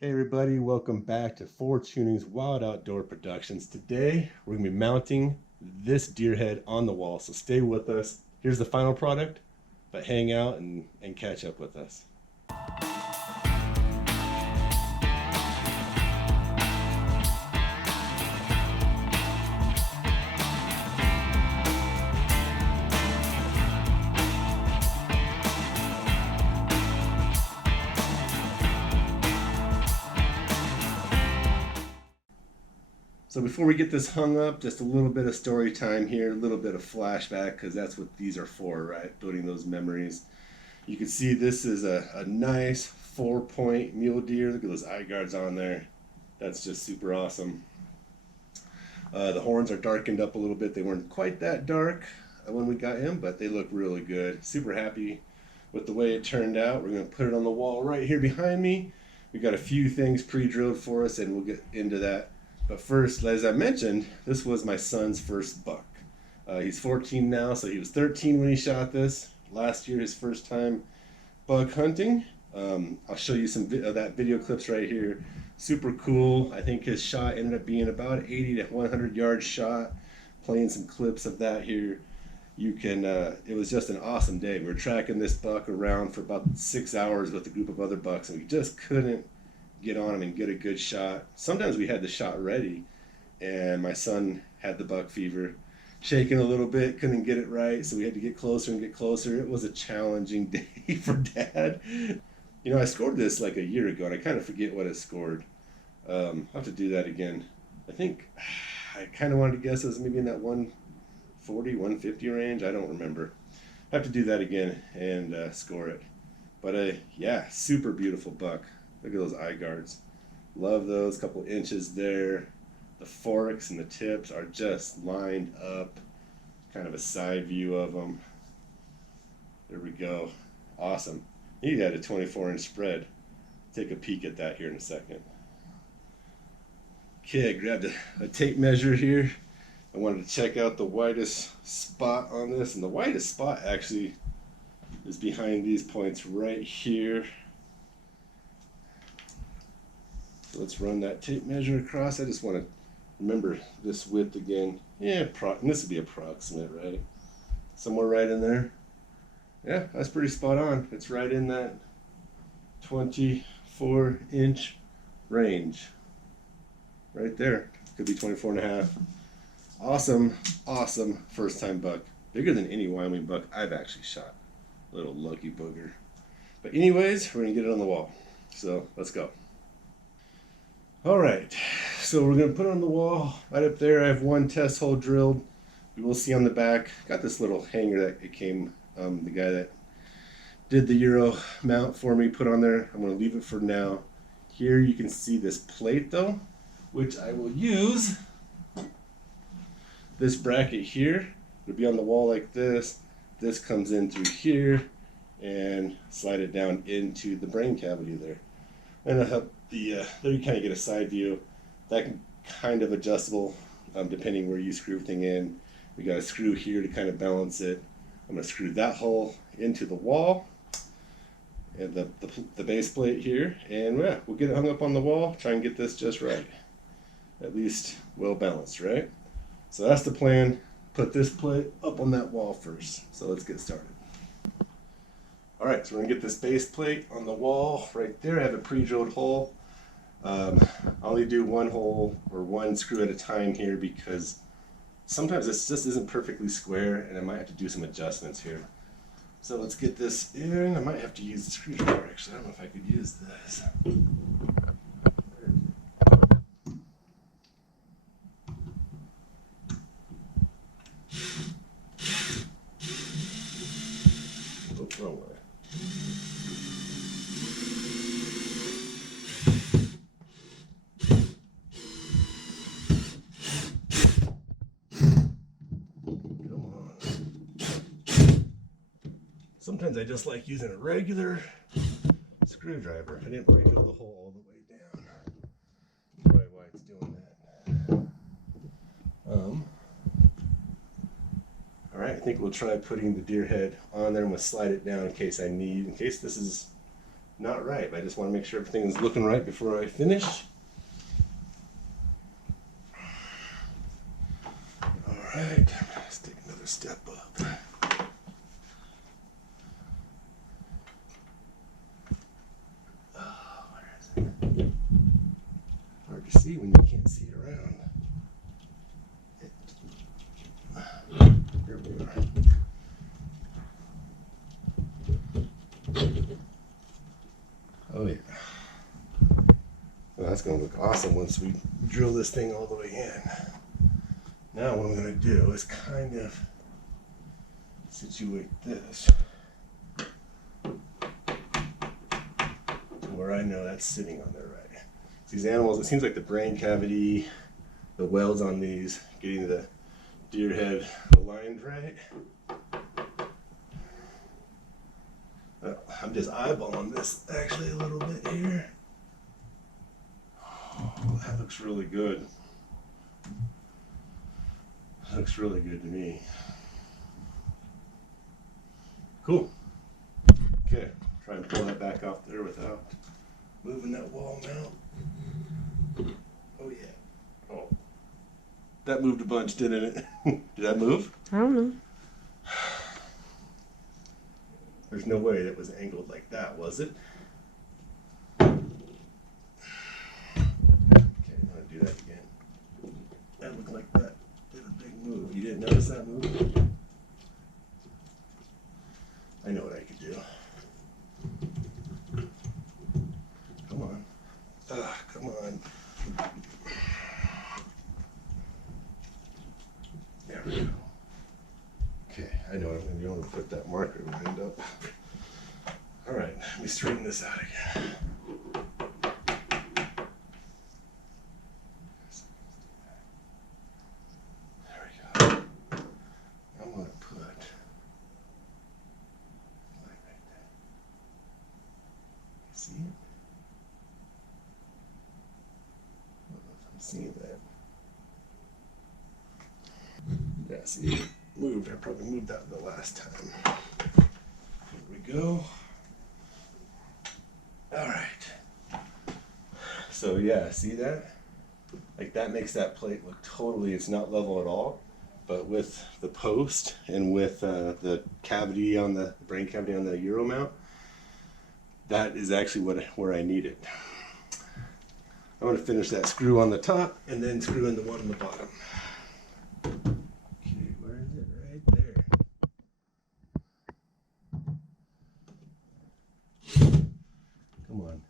Hey everybody, welcome back to 4Tuning's Wild Outdoor Productions. Today we're going to be mounting this deer head on the wall, so stay with us. Here's the final product, but hang out and catch up with us. So before we get this hung up, just a little bit of story time here, a little bit of flashback, because that's what these are for, right? Building those memories. You can see this is a nice 4-point mule deer. Look at those eye guards on there. That's just super awesome. The horns are darkened up a little bit. They weren't quite that dark when we got him, but they look really good. Super happy with the way it turned out. We're going to put it on the wall right here behind me. We got a few things pre-drilled for us, and we'll get into that. But first, as I mentioned, this was my son's first buck. He's 14 now, so he was 13 when he shot this. Last year, his first time buck hunting. I'll show you some of that video clips right here. Super cool. I think his shot ended up being about 80 to 100 yard shot. Playing some clips of that here. You can. It was just an awesome day. We were tracking this buck around for about 6 hours with a group of other bucks, and we just couldn't get on him and get a good shot. Sometimes we had the shot ready, and my son had the buck fever, shaking a little bit, couldn't get it right, so we had to get closer and get closer. It was a challenging day for Dad. You know, I scored this like a year ago, and I kind of forget what it scored. I'll have to do that again. I think I kind of wanted to guess it was maybe in that 140, 150 range. I don't remember. I have to do that again and score it. But yeah, super beautiful buck. Look at those eye guards. Love those. Couple inches there. The forks and the tips are just lined up. Kind of a side view of them. There we go. Awesome. He had a 24-inch spread. Take a peek at that here in a second. Okay, I grabbed a tape measure here. I wanted to check out the widest spot on this, and the widest spot actually is behind these points right here. So let's run that tape measure across. I just want to remember this width again. Yeah, and this would be approximate, right? Somewhere right in there. Yeah, that's pretty spot on. It's right in that 24-inch range. Right there. Could be 24 and a half. Awesome, awesome first time buck. Bigger than any Wyoming buck I've actually shot. Little lucky booger. But anyways, we're going to get it on the wall. So let's go. All right, so we're going to put it on the wall right up there. I have one test hole drilled. We will see on the back. Got this little hanger that it came, the guy that did the Euro mount for me put on there. I'm going to leave it for now. Here you can see this plate though, which I will use. This bracket here, it'll be on the wall like this. This comes in through here and slide it down into the brain cavity there. And it'll help there you kind of get a side view. That can kind of adjustable depending where you screw everything in. We got a screw here to kind of balance it. I'm going to screw that hole into the wall and the base plate here, and yeah, we'll get it hung up on the wall. Try and get this just right, at least well balanced, right? So that's the plan. Put this plate up on that wall first. So let's get started. All right, so we're gonna get this base plate on the wall right there. I have a pre-drilled hole. I only do one hole or one screw at a time here because sometimes this just isn't perfectly square and I might have to do some adjustments here. So let's get this in. I might have to use the screwdriver actually. I don't know if I could use this. Oh, wrong way. Sometimes I just like using a regular screwdriver. I didn't re-drill the hole all the way down. That's probably why it's doing that. All right, I think we'll try putting the deer head on there and we'll slide it down in case this is not right, but I just want to make sure everything is looking right before I finish. All right, let's take another step up. Oh, where is it? Hard to see when you can't see around. Here we are. Oh yeah. Well, that's going to look awesome once we drill this thing all the way in. Now what I'm going to do is kind of situate this to where I know that's sitting on there right. These animals, it seems like the brain cavity, the welds on these, getting the deer head aligned right. I'm just eyeballing this actually a little bit here. Oh, that looks really good. That looks really good to me. Cool. Okay, try and pull that back off there without moving that wall now. Oh yeah. Oh, that moved a bunch, didn't it? Did that move? I don't know. There's no way that was angled like that, was it? Okay, I'm gonna do that again. That looked like that did a big move. You didn't notice that move? I know what I could do. Come on. Come on. There we go. Okay, I know I'm going to be able to put that marker lined up. All right, let me straighten this out again. There we go. I'm going to put light right there. You see it? I don't know if I'm seeing that. Yeah, see it moved. I probably moved that the last time. Here we go. All right. So yeah, see that? Like that makes that plate look totally, it's not level at all, but with the post and with the cavity on the brain cavity on the Euro mount, that is actually where I need it. I'm going to finish that screw on the top and then screw in the one on the bottom. Okay, where is it? Right there. Come on.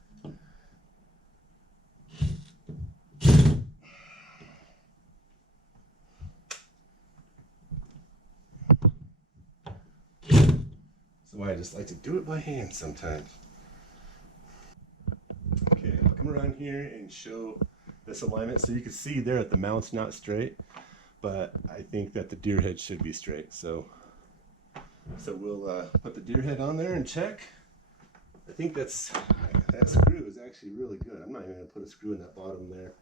That's why I just like to do it by hand sometimes. Okay, I'll come around here and show this alignment so you can see there that the mount's not straight, but I think that the deer head should be straight. So we'll put the deer head on there and check. I think that screw is actually really good. I'm not even going to put a screw in that bottom there.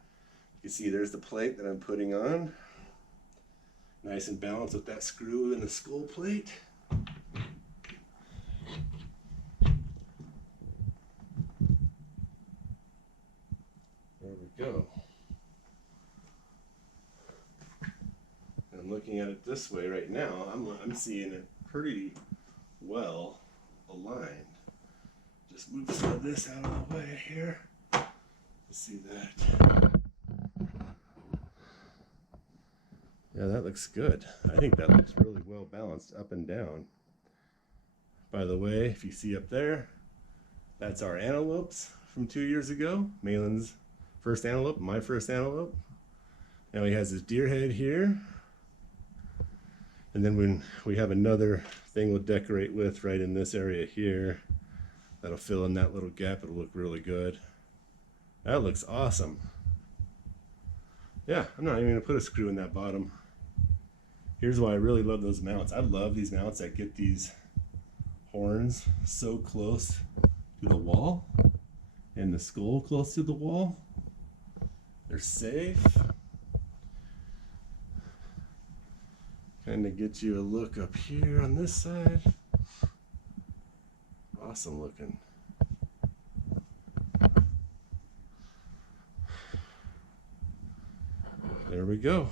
You can see there's the plate that I'm putting on. Nice and balanced with that screw in the skull plate. There we go. And I'm looking at it this way right now. I'm seeing it pretty well aligned. Just move some of this out of the way here. Let's see that. Yeah, that looks good. I think that looks really well balanced up and down. By the way, if you see up there, that's our antelopes from 2 years ago. Malin's first antelope, my first antelope. Now he has his deer head here. And then when we have another thing we'll decorate with right in this area here, that'll fill in that little gap. It'll look really good. That looks awesome. Yeah, I'm not even gonna put a screw in that bottom. Here's why I really love those mounts. I love these mounts that get these horns so close to the wall and the skull close to the wall. They're safe. Kind of get you a look up here on this side. Awesome looking. there we go.